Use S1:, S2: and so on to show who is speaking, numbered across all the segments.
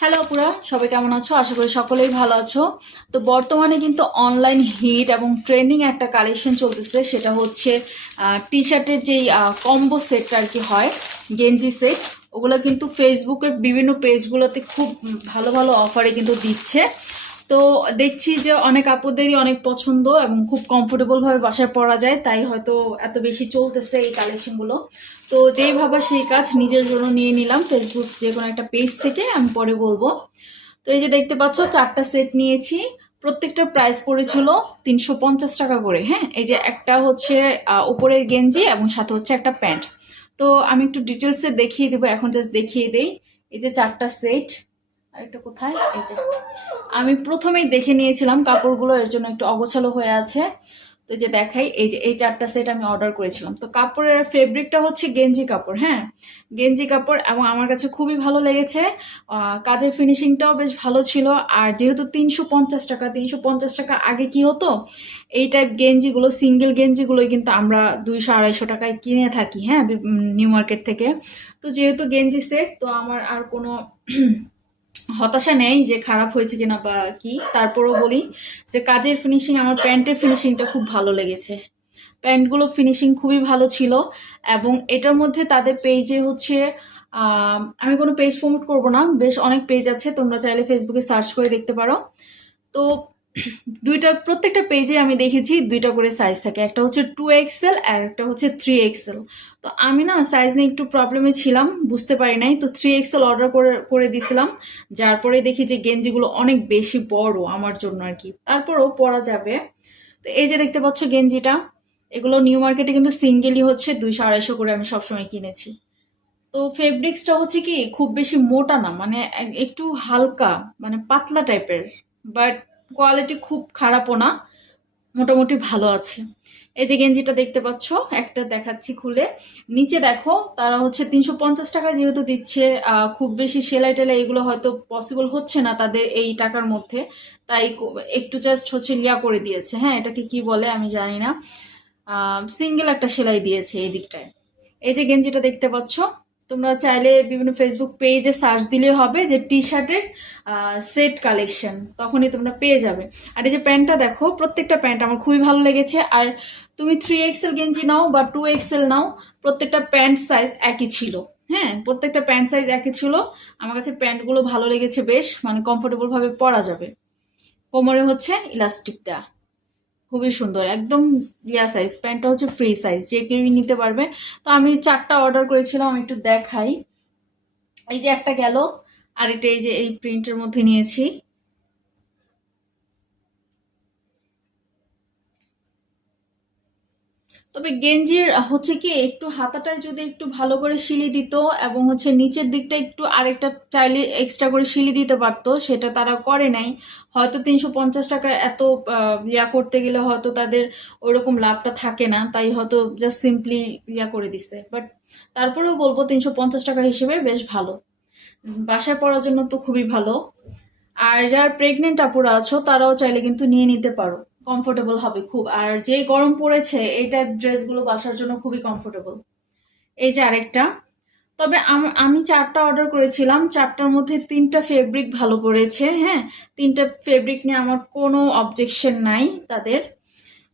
S1: Hello পুরা। সবাই কেমন আছো? আশা করি সকলেই ভালো আছো। তো বর্তমানে কিন্তু অনলাইন হিট এবং ট্রেন্ডিং একটা কালেকশন চলতেছে, সেটা হচ্ছে টি শার্টের যেই কম্বো সেটটা আর কি হয় গেঞ্জি সেট ওগুলো কিন্তু ফেসবুকের বিভিন্ন পেজগুলোতে খুব ভালো ভালো অফারে কিন্তু দিচ্ছে। তো দেখছি যে অনেক আপুদেরই অনেক পছন্দ এবং খুব কমফোর্টেবল ভাবে বাসায় পরা যায়, তাই হয়তো এত বেশি চলতেছে এই কালেকশনগুলো তো যেই ভাবা সেই কাজ নিজের জন্য নিয়ে নিলাম ফেসবুক যে কোনো একটা পেজ থেকে আমি পরে বলব। তো এই যে দেখতে পাচ্ছ, চারটা সেট নিয়েছি প্রত্যেকটার প্রাইস পড়েছিল তিনশো পঞ্চাশ টাকা করে হ্যাঁ? এই যে একটা হচ্ছে উপরের গেঞ্জি এবং সাথে হচ্ছে একটা প্যান্ট। তো আমি একটু ডিটেলসে দেখিয়ে দেবো, এখন জাস্ট দেখিয়ে দেই। এই যে চারটা সেট আরেকটা কোথায়? এই যে। আমি প্রথমেই দেখে নিয়েছিলাম কাপড়গুলো, এর জন্য একটু অগোছালো হয়ে আছে। তো যে দেখাই, এই যে, এই চারটা সেট আমি অর্ডার করেছিলাম। তো কাপড়ের ফেব্রিকটা হচ্ছে গেঞ্জি কাপড় হ্যাঁ? গেঞ্জি কাপড় এবং আমার কাছে খুবই ভালো লেগেছে। কাজের ফিনিশিংটাও বেশ ভালো ছিল। আর যেহেতু তিনশো পঞ্চাশ টাকা, তিনশো পঞ্চাশ টাকা আগে কি হতো? এই টাইপ গেঞ্জিগুলো সিঙ্গেল গেঞ্জিগুলোই কিন্তু আমরা দুইশো আড়াইশো টাকায় কিনে থাকি হ্যাঁ? নিউ মার্কেট থেকে। তো যেহেতু গেঞ্জি সেট তো আমার আর কোনো হতাশা নেই যে খারাপ হয়েছে কিনা বা কি, তারপরও বলি যে কাজের ফিনিশিং আমার প্যান্টের ফিনিশিংটা খুব ভালো লেগেছে। প্যান্টগুলো ফিনিশিং খুবই ভালো ছিল এবং এটার মধ্যে তাদের পেজে হচ্ছে আমি কোনো পেজ প্রমোট করব না, বেশ অনেক পেজ আছে, তোমরা চাইলে ফেসবুকে সার্চ করে দেখতে পারো। তো দুইটা, প্রত্যেকটা পেজে আমি দেখেছি দুইটা করে সাইজ থাকে। একটা হচ্ছে টু এক্সেল আর একটা হচ্ছে থ্রি এক্সেল তো আমি না সাইজ নিয়ে একটু প্রবলেমে ছিলাম, বুঝতে পারি নাই। তো থ্রি এক্সেল অর্ডার করে করে দিয়েছিলাম যার পরে দেখি যে গেঞ্জিগুলো অনেক বেশি বড় আমার জন্য আর কি। তারপরও পরা যাবে। তো এই যে দেখতে পাচ্ছ গেঞ্জিটা, এগুলো নিউ মার্কেটে কিন্তু সিঙ্গেলই হচ্ছে। দুইশো আড়াইশো করে আমি সবসময় কিনেছি। তো ফেব্রিক্সটা হচ্ছে কি, খুব বেশি মোটা না মানে একটু হালকা মানে পাতলা টাইপের বাট কোয়ালিটি খুব খারাপও না, মোটামুটি ভালো আছে। এই যে গেঞ্জিটা দেখতে পাচ্ছ, একটা দেখাচ্ছি খুলে। নিচে দেখো, তারা হচ্ছে তিনশো পঞ্চাশ টাকা যেহেতু দিচ্ছে খুব বেশি সেলাই টেলাই এগুলো হয়তো পসিবল হচ্ছে না তাদের এই টাকার মধ্যে। তাই একটু জাস্ট হচ্ছে লিয়া করে দিয়েছে। হ্যাঁ এটাকে কি বলে আমি জানি না। সিঙ্গেল একটা সেলাই দিয়েছে এই দিকটায়। এই যে গেঞ্জিটা দেখতে পাচ্ছ তোমরা চাইলে বিভিন্ন ফেসবুক পেজে সার্চ দিলে হবে যে টি শার্টের সেট কালেকশন তখনই তোমরা পেয়ে যাবে। আর এই যে প্যান্টটা দেখো, প্রত্যেকটা প্যান্ট আমার খুবই ভালো লেগেছে। আর তুমি থ্রি এক্সেল গেঞ্জি নাও বা টু এক্সেল নাও, প্রত্যেকটা প্যান্ট সাইজ একই ছিল। হ্যাঁ প্রত্যেকটা প্যান্ট সাইজ একই ছিল। আমার কাছে প্যান্টগুলো ভালো লেগেছে বেশ মানে কমফোর্টেবলভাবে পরা যাবে। কোমরে হচ্ছে ইলাস্টিক দেওয়া খুবই সুন্দর, একদম ইয়া সাইজ প্যান্টটা হচ্ছে ফ্রি সাইজ যে কেউই নিতে পারবে। তো আমি চারটা অর্ডার করেছিলাম একটু দেখাই। এই যে একটা গেল, আর এটা এই যে এই প্রিন্টের মধ্যে নিয়েছি। তবে গেঞ্জির হচ্ছে কি, একটু হাতাটায় যদি একটু ভালো করে সিলি দিত এবং হচ্ছে নিচের দিকটা একটু আরেকটা চাইলে এক্সট্রা করে সিলি দিতে পারতো, সেটা তারা করে নাই। হয়তো তিনশো পঞ্চাশ টাকা এত ইয়া করতে গেলে হয়তো তাদের ওইরকম লাভটা থাকে না, তাই হয়তো জাস্ট সিম্পলি ইয়া করে দিছে। বাট তারপরেও বলব তিনশো পঞ্চাশ টাকা হিসেবে বেশ ভালো। বাসায় পড়ার জন্য তো খুবই ভালো। আর যারা প্রেগনেন্ট আপুরা আছো, তারাও চাইলে কিন্তু নিয়ে নিতে পারো। কমফোর্টেবল হবে খুব। আর যে গরম পড়েছে এই টাইপ ড্রেসগুলো বাসার জন্য খুবই কমফোর্টেবল এই যে আরেকটা। তবে আম- চারটা অর্ডার করেছিলাম। চারটার মধ্যে তিনটা ফেব্রিক ভালো পড়েছে হ্যাঁ? তিনটা ফেব্রিক নিয়ে আমার কোনো অবজেকশন নাই তাদের।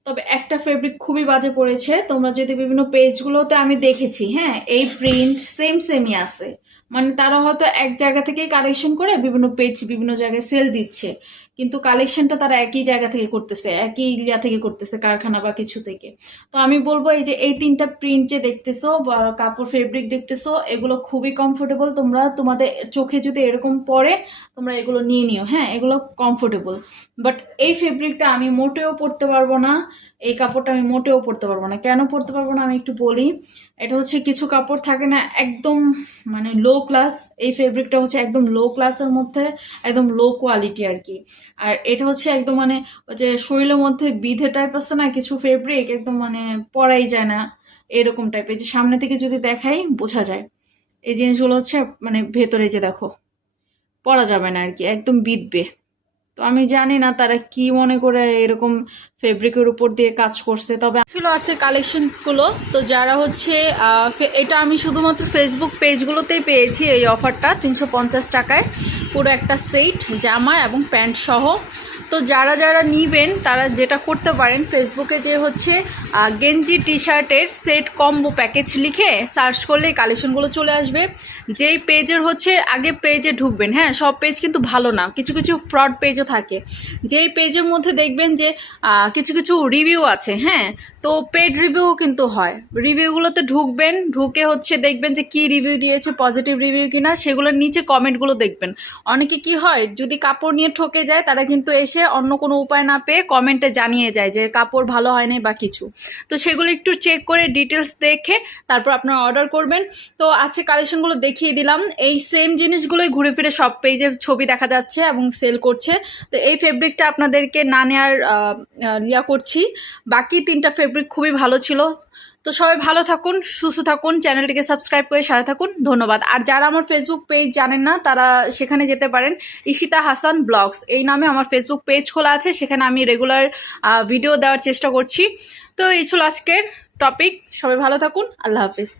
S1: তবে একটা ফেব্রিক খুবই বাজে পড়েছে। তোমরা যদি বিভিন্ন পেজগুলোতে আমি দেখেছি হ্যাঁ? এই প্রিন্ট সেম সেমই আছে। মানে তারা হয়তো এক জায়গা থেকেই কালেকশন করে বিভিন্ন পেজ বিভিন্ন জায়গায় সেল দিচ্ছে। কিন্তু কালেকশনটা তারা একই জায়গা থেকে করতেছে, একই ইয়া থেকে করতেছে, কারখানা বা কিছু থেকে। তো আমি বলব এই যে এই তিনটা প্রিন্ট যে দেখতেছো বা কাপড় ফেব্রিক দেখতেছো, এগুলো খুবই কমফোর্টেবল তোমরা তোমাদের চোখে যদি এরকম পড়ে, তোমরা এগুলো নিয়ে নিও। হ্যাঁ এগুলো কমফোর্টেবল বাট এই ফেব্রিকটা আমি মোটেও পরতে পারব না, এই কাপড়টা আমি মোটেও পরতে পারব না। কেন পরতে পারব না আমি একটু বলি। এটা হচ্ছে কিছু কাপড় থাকে না, একদম মানে লো ক্লাস এই ফেব্রিকটা হচ্ছে একদম লো ক্লাসের মধ্যে, একদম লো কোয়ালিটি আর কি। আর এটা হচ্ছে একদম মানে যে শরীরের মধ্যে বিধে টাইপ আছে না, কিছু ফেব্রিক একদম মানে পড়াই যায় না, এরকম টাইপের যে সামনে থেকে যদি দেখাই, বোঝা যায়। এই জিনিসগুলো হচ্ছে মানে ভেতরে যে দেখো, পরা যাবে না আর কি, একদম বিধবে। তো আমি জানি না তারা কি মনে করে এরকম ফেব্রিকের উপর দিয়ে কাজ করছে, তবে ছিল আছে কালেকশনগুলো তো যারা হচ্ছে এটা আমি শুধুমাত্র ফেসবুক পেজগুলোতেই পেয়েছি এই অফারটা তিনশো পঞ্চাশ টাকায়। পুরো একটা সেট জামা এবং প্যান্ট সহ। তো যারা যারা নিবেন, তারা যেটা করতে পারেন ফেসবুকে যে হচ্ছে গেঞ্জি টি শার্টের সেট কম্বো প্যাকেজ লিখে সার্চ করলে কালেকশনগুলো চলে আসবে। যেই পেজের হচ্ছে, আগে পেজে ঢুকবেন হ্যাঁ সব পেজ কিন্তু ভালো না, কিছু কিছু ফ্রড পেজও থাকে। যেই পেজের মধ্যে দেখবেন যে কিছু কিছু রিভিউ আছে হ্যাঁ তো পেড রিভিউ কিন্তু হয়। রিভিউগুলোতে ঢুকবেন, ঢুকে হচ্ছে দেখবেন যে কি রিভিউ দিয়েছে পজিটিভ রিভিউ কিনা, সেগুলোর নিচে কমেন্টগুলো দেখবেন। অনেকে কি হয়, যদি কাপড় নিয়ে ঠকে যায়, তারা কিন্তু এসে অন্য কোনো উপায় না পেয়ে কমেন্টে জানিয়ে যায় যে কাপড় ভালো হয় হয়নি বা কিছু। তো সেগুলো একটু চেক করে ডিটেলস দেখে তারপর আপনারা অর্ডার করবেন। তো আজকে কালেকশনগুলো দেখিয়ে দিলাম। এই সেম জিনিসগুলোই ঘুরে ফিরে সব পেজের ছবি দেখা যাচ্ছে এবং সেল করছে। তো এই ফেব্রিকটা আপনাদেরকে না নেওয়ার ইয়া করছি। বাকি তিনটা ফেব্রিক খুবই ভালো ছিল। তো সবাই ভালো থাকুন, সুস্থ থাকুন, চ্যানেলটিকে সাবস্ক্রাইব করে সারা থাকুন। ধন্যবাদ। আর যারা আমার ফেসবুক পেজ জানেন না, তারা সেখানে যেতে পারেন। ইশিতা হাসান ব্লগস। এই নামে আমার ফেসবুক পেজ খোলা আছে, সেখানে আমি রেগুলার ভিডিও দেওয়ার চেষ্টা করছি। তো এই ছিল আজকের টপিক সবাই ভালো থাকুন। আল্লাহ হাফিজ।